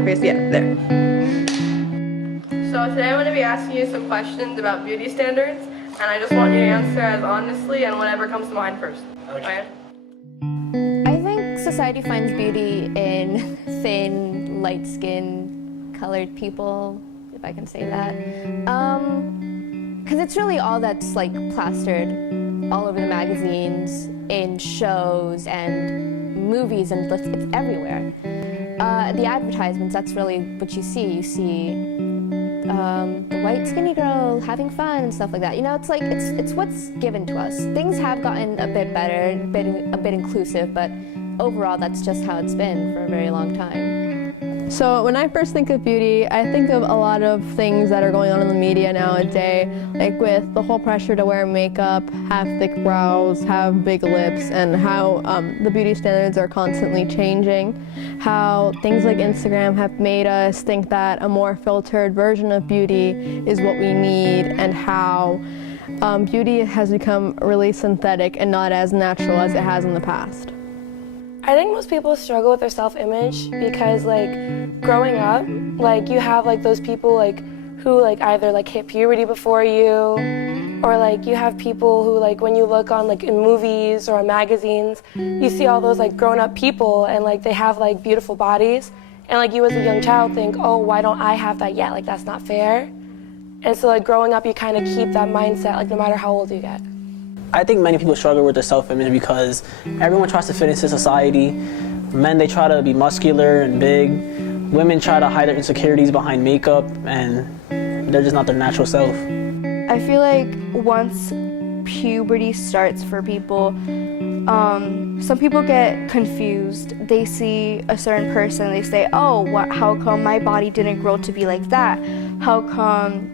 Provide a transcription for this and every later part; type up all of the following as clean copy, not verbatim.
Okay, so yeah, there. So today I'm going to be asking you some questions about beauty standards, and I just want you to answer as honestly and whatever comes to mind first. Okay? I think society finds beauty in thin, light-skinned, colored people, if I can say that. Because it's really all that's like plastered all over the magazines, in shows and movies, and it's everywhere. The advertisements, that's really what you see. You see the white skinny girl having fun and stuff like that. You know, it's like it's what's given to us. Things have gotten a bit better, a bit inclusive, but overall that's just how it's been for a very long time. So when I first think of beauty, I think of a lot of things that are going on in the media nowadays, like with the whole pressure to wear makeup, have thick brows, have big lips, and how the beauty standards are constantly changing. How things like Instagram have made us think that a more filtered version of beauty is what we need, and how beauty has become really synthetic and not as natural as it has in the past. I think most people struggle with their self-image because, like, growing up, like, you have, like, those people, like, who, like, either, like, hit puberty before you, or, like, you have people who, like, when you look on, like, in movies or on magazines, you see all those, like, grown-up people, and, like, they have, like, beautiful bodies, and, like, you as a young child think, oh, why don't I have that yet? Like, that's not fair. And so, like, growing up, you kind of keep that mindset, like, no matter how old you get. I think many people struggle with their self-image because everyone tries to fit into society. Men, they try to be muscular and big. Women try to hide their insecurities behind makeup, and they're just not their natural self. I feel like once puberty starts for people, some people get confused. They see a certain person, they say, oh, how come my body didn't grow to be like that? How come,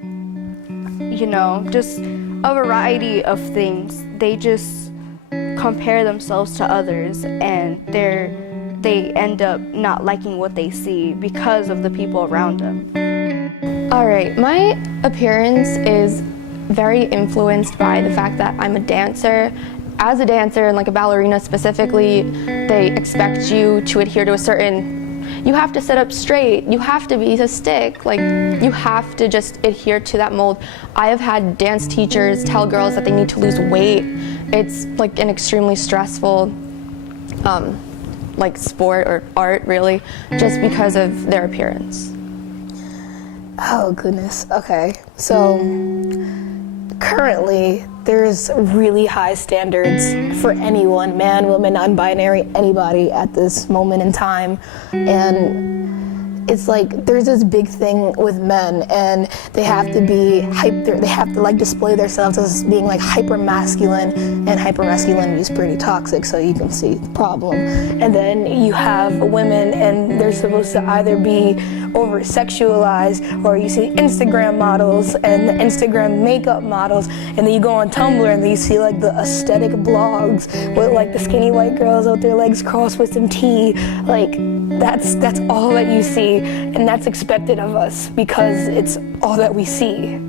you know, just a variety of things. They just compare themselves to others, and they end up not liking what they see because of the people around them. All right, my appearance is very influenced by the fact that I'm a dancer. As a dancer, and like a ballerina specifically, they expect you to adhere to a certain, you have to sit up straight, you have to be a stick, like you have to just adhere to that mold. I have had dance teachers tell girls that they need to lose weight. It's like an extremely stressful like sport or art really, just because of their appearance. Oh goodness, okay. So currently there's really high standards for anyone, man, woman, non-binary, anybody at this moment in time. And it's like there's this big thing with men, and they have to be they have to like display themselves as being like hyper masculine, and hyper masculinity is pretty toxic, so you can see the problem. And then you have women, and they're supposed to either be over sexualized, or you see Instagram models and the Instagram makeup models, and then you go on Tumblr and then you see like the aesthetic blogs with like the skinny white girls with their legs crossed with some tea. Like that's all that you see, and that's expected of us because it's all that we see.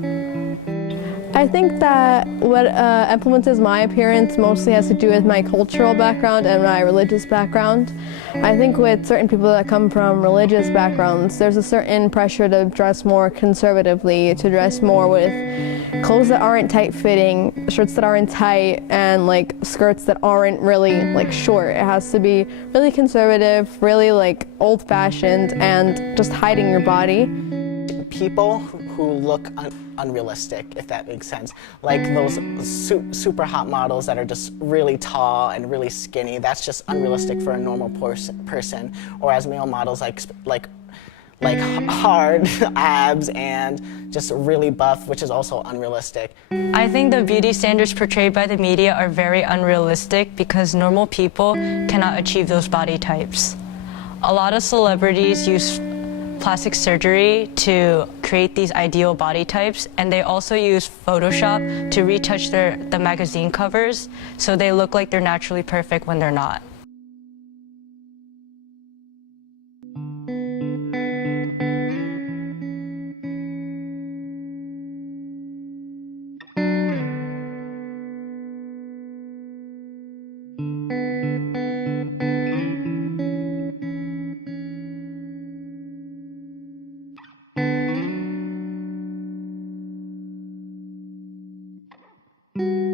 I think that what influences my appearance mostly has to do with my cultural background and my religious background. I think with certain people that come from religious backgrounds, there's a certain pressure to dress more conservatively, to dress more with clothes that aren't tight-fitting, shirts that aren't tight, and like skirts that aren't really like short. It has to be really conservative, really like old-fashioned, and just hiding your body. People who look unrealistic, if that makes sense. Like those super hot models that are just really tall and really skinny, that's just unrealistic for a normal person. Or as male models like hard abs and just really buff, which is also unrealistic. I think the beauty standards portrayed by the media are very unrealistic because normal people cannot achieve those body types. A lot of celebrities use plastic surgery to create these ideal body types, and they also use Photoshop to retouch the magazine covers so they look like they're naturally perfect when they're not. you.